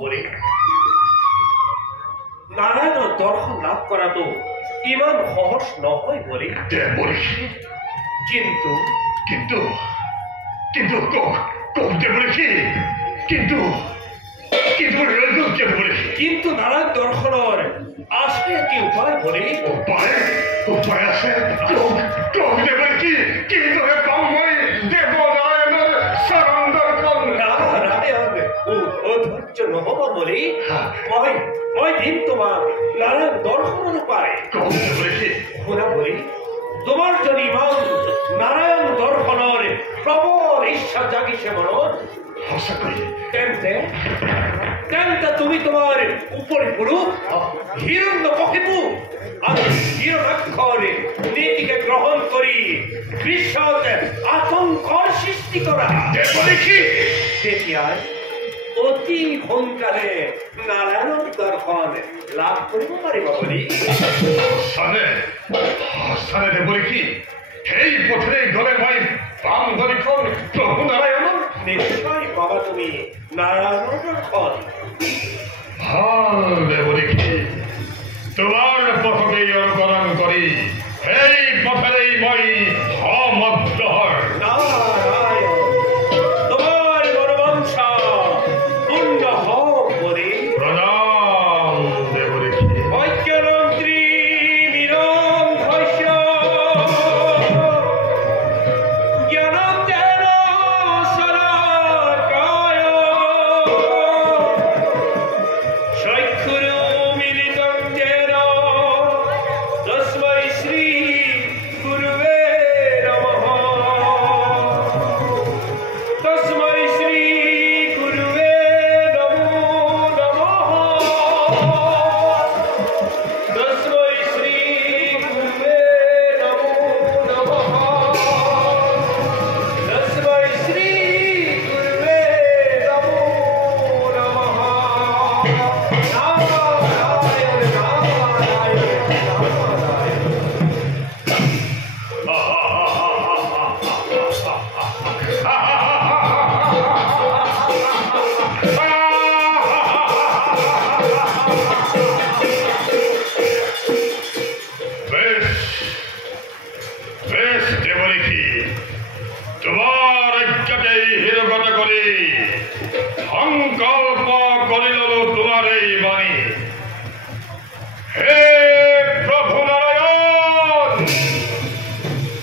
বলে নারায়ণ দর্শন লাভ করা তো ইমান সহজ নহয় বলে কিন্তু কিন্তু কিন্তু কিন্তু কিন্তু নারায়ণ দর্শনের আছে কি উপায় বলে উপায় আছে কিভাবে পাম মই দেব নারায়ণের শরণ দর্শন নারায়ণ অধৈর্য নহব বলে মই দিন তোমার নারায়ণ দর্শনের উপায় শুনা বলে তোমার যদি ইমান নারায়ণ দর্শনের প্রবল ইচ্ছা জাগিছে মনত তেন্তে তুমি তোমার উপরে পুরুষ হিরণ্যকশিপু আর হিরণ্যাক্ষর নীতিকে গ্রহণ করি বিশ্বত আতঙ্কর সৃষ্টি করা তেতিয়াই অতি সোনকালে নারায়ণ দর্শন লাভ কৰিব পাৰিব বুলি সেই পথে গলে মই পাম দৰ্শন প্ৰভু নাৰায়ণ নিশ্চয় পাবা তুমি নাৰায়ণৰ দৰ্শন ভাল দেৱৰীক্ষী তোমাৰ পথকেই অনুকৰণ কৰি সেই পথেৰেই মই সমগ্ৰ নাৰায়ণ তোমাৰ মনোবাঞ্ছা পূৰ্ণ হওক বুলি প্ৰণাম দেৱৰীক্ষী ঐক্যমন্ত্ৰী মীৰম ভৈষ্য জ্ঞানতেন শৰকায় চক্ষুৰু মিলিতং তেন তস্मै শ্ৰী গুৰুৱে নমঃ তস্मै শ্ৰী গুৰুৱে নমো নমঃ তস্मै শ্ৰী গুৰুৱে নমো নমঃ তস্मै শ্ৰী গুৰুৱে নমো নমঃ নাৰায়ণ বেশ দেৱৰীক্ষী তোমাৰ আজ্ঞাতেই হীৰগত কৰি সংকল্প কৰি ললো তোমাৰ এই বাণী হে প্ৰভু নাৰায়ণ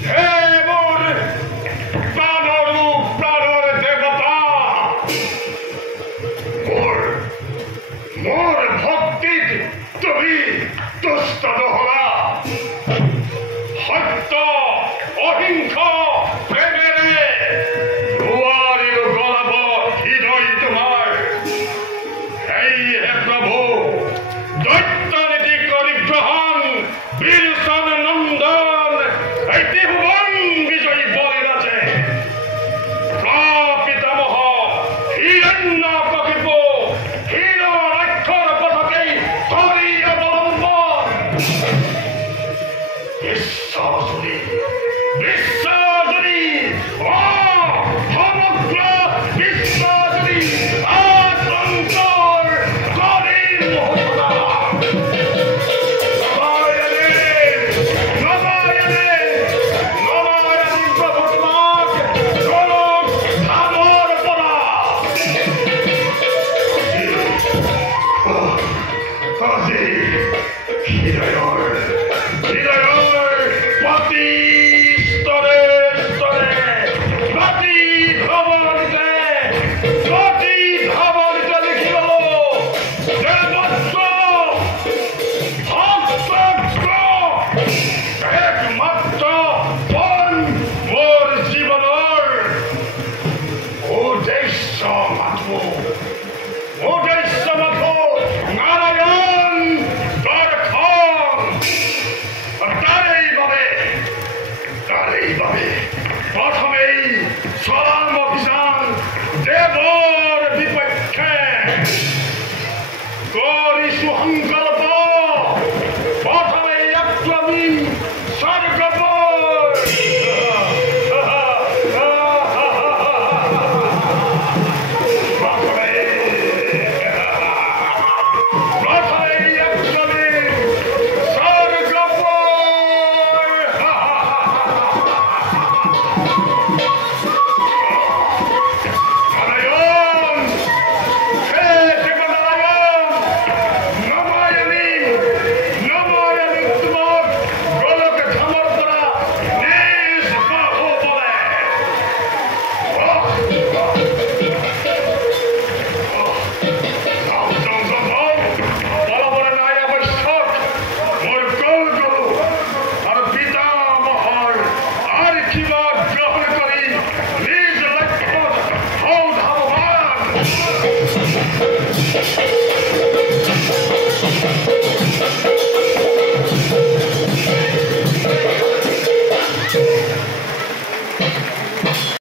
হে মোৰ প্ৰাণৰো প্ৰাণৰ দেৱতা মোৰ ভক্তিত তুমি তুষ্ট নহলা সত্য অহিংস প্ৰেমেৰে নোৱাৰিও গলাব হৃদয় তোমাৰ সেয়েহে প্ৰভু দৈত্য নীতি কৰিগ্ৰহণ বীৰচন নন্দন এটি ভুৱন বিজয়ী বলিৰাজে পিতামহ হিৰণ্যকশিপু হিৰণ্যাক্ষৰ পথকেই ধৰি অৱলম্বন বিশ্বজুৰি সমগ্ৰ বিশ্বজুৰি আতংকৰ কৰি মোহনা নমায়নে প্ৰভু তোমাক গৰম ধামৰ পৰা আজি হৃদয়ৰ পাতি স্তৰে স্তৰে পাতি ধাৱনিতে লিখি ললো একমাত্ৰ পণ মোৰ জীৱনৰ উদ্দেশ্য মাথো নাৰায়ণ দৰ্শন তাৰেই বাবে প্ৰথমেই চৰম অভিযান দেৱৰ বিপক্ষে কৰিছো সংকল্প